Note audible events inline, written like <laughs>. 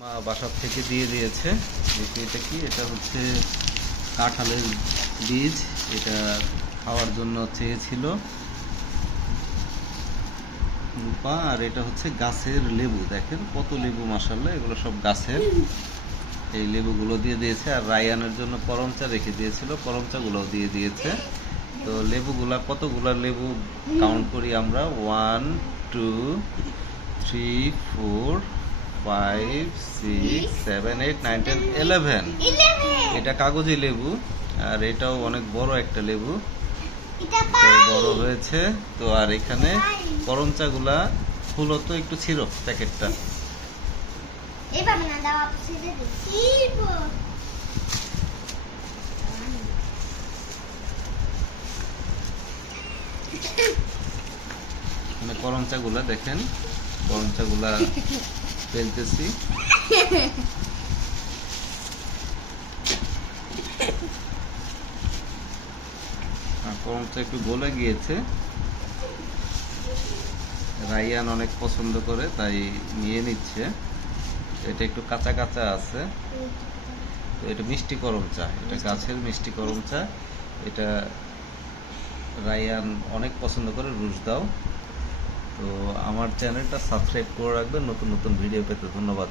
মা বাসার থেকে দিয়ে দিয়েছে। এটা কি? এটা হচ্ছে কাঁঠালের বীজ। এটা খাওয়ার জন্য চেয়েছিল রূপা, আর এটা হচ্ছে গাছের লেবু। দেখেন কত লেবু মাসাল্লাহ এগুলো সব গাছের। এই লেবুগুলো দিয়ে দিয়েছে, আর রায়ানের জন্য করমচা রেখে দিয়েছিল, করমচাগুলোও দিয়ে দিয়েছে। তো লেবুগুলা, কতগুলা লেবু কাউন্ট করি আমরা? One two three four five six seven eight nine ten eleven এটা কাগজি লেবু আর এটাও অনেক বড় একটা লেবু। বড় হয়েছে। তো আর এখানে করমচাগুলা ফুল তো একটু ছিল প্যাকেটটা। মানে করমচাগুলা দেখেন। করমচাগুলা <laughs> ফেলতেছি। আর একটু গলে গিয়েছে। রাইয়ান অনেক পছন্দ করে তাই নিয়ে নিচ্ছে। এটা একটু কাঁচা কাঁচা আছে। তো এটা মিষ্টি করম চা এটা গাছের মিষ্টি করম চা। এটা রায়ান অনেক পছন্দ করে রুশ দাও। তো আমার চ্যানেলটা সাবস্ক্রাইব করে রাখবেন নতুন নতুন ভিডিও পেতে ধন্যবাদ।